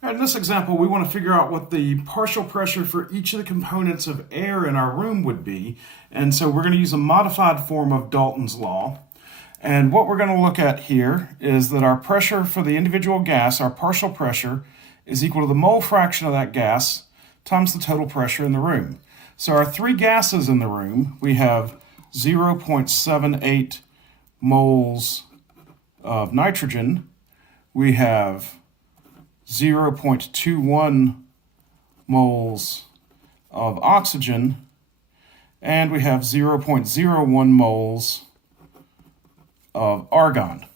All right, in this example, we want to figure out what the partial pressure for each of the components of air in our room would be. And so we're going to use a modified form of Dalton's Law. And what we're going to look at here is that our pressure for the individual gas, our partial pressure, is equal to the mole fraction of that gas times the total pressure in the room. So our three gases in the room, we have 0.78 moles of nitrogen, we have 0.21 moles of oxygen, and we have 0.01 moles of argon.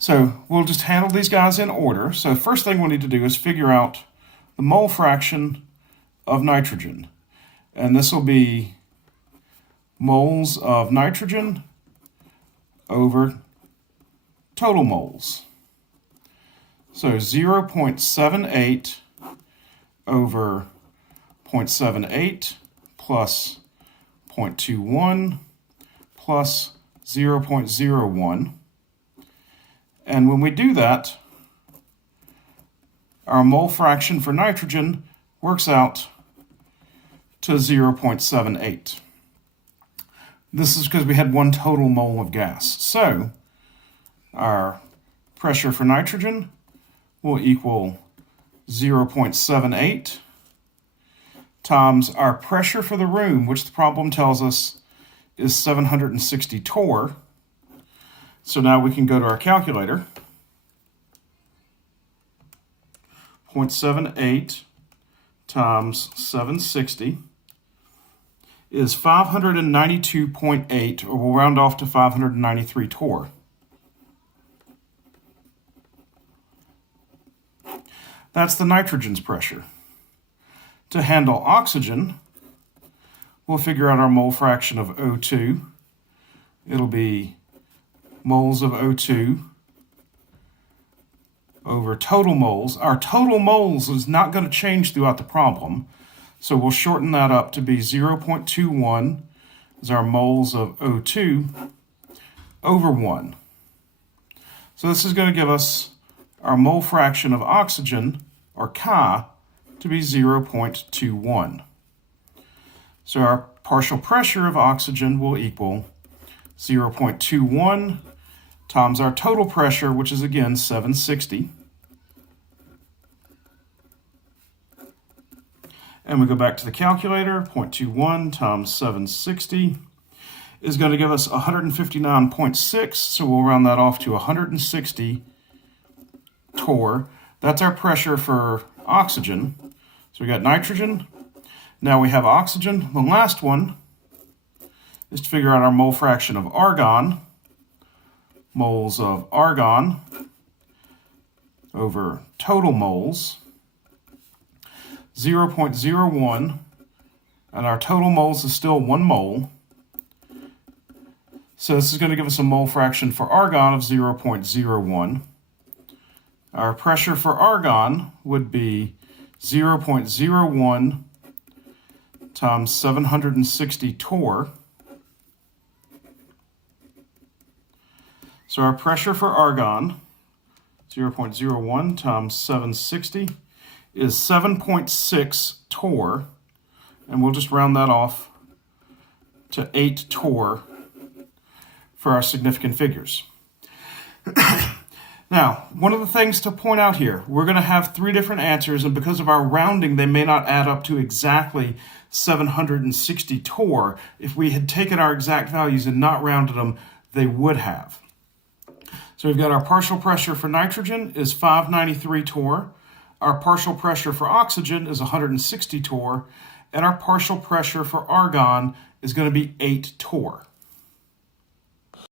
So we'll just handle these guys in order. So first thing we'll need to do is figure out the mole fraction of nitrogen. And this will be moles of nitrogen over total moles. So 0.78 over 0.78 plus 0.21 plus 0.01. And when we do that, our mole fraction for nitrogen works out to 0.78. This is because we had one total mole of gas. So our pressure for nitrogen will equal 0.78 times our pressure for the room, which the problem tells us is 760 torr. So now we can go to our calculator. 0.78 times 760 is 592.8, or we'll round off to 593 torr. That's the nitrogen's pressure. To handle oxygen, we'll figure out our mole fraction of O2. It'll be moles of O2 over total moles. Our total moles is not going to change throughout the problem, so we'll shorten that up to be 0.21 is our moles of O2 over 1. So this is going to give us our mole fraction of oxygen, or Ka, to be 0.21. So our partial pressure of oxygen will equal 0.21 times our total pressure, which is again 760. And we go back to the calculator. 0.21 times 760 is going to give us 159.6, so we'll round that off to 160 torr. That's our pressure for oxygen. So we got nitrogen. Now we have oxygen. The last one is to figure out our mole fraction of argon. Moles of argon over total moles. 0.01, and our total moles is still 1 mole. So this is going to give us a mole fraction for argon of 0.01. Our pressure for argon would be 0.01 times 760 torr. So our pressure for argon, 0.01 times 760, is 7.6 torr, and we'll just round that off to 8 torr for our significant figures. Now, one of the things to point out here, we're going to have 3 different answers, and because of our rounding, they may not add up to exactly 760 torr. If we had taken our exact values and not rounded them, they would have. So we've got our partial pressure for nitrogen is 593 torr, our partial pressure for oxygen is 160 torr, and our partial pressure for argon is going to be 8 torr.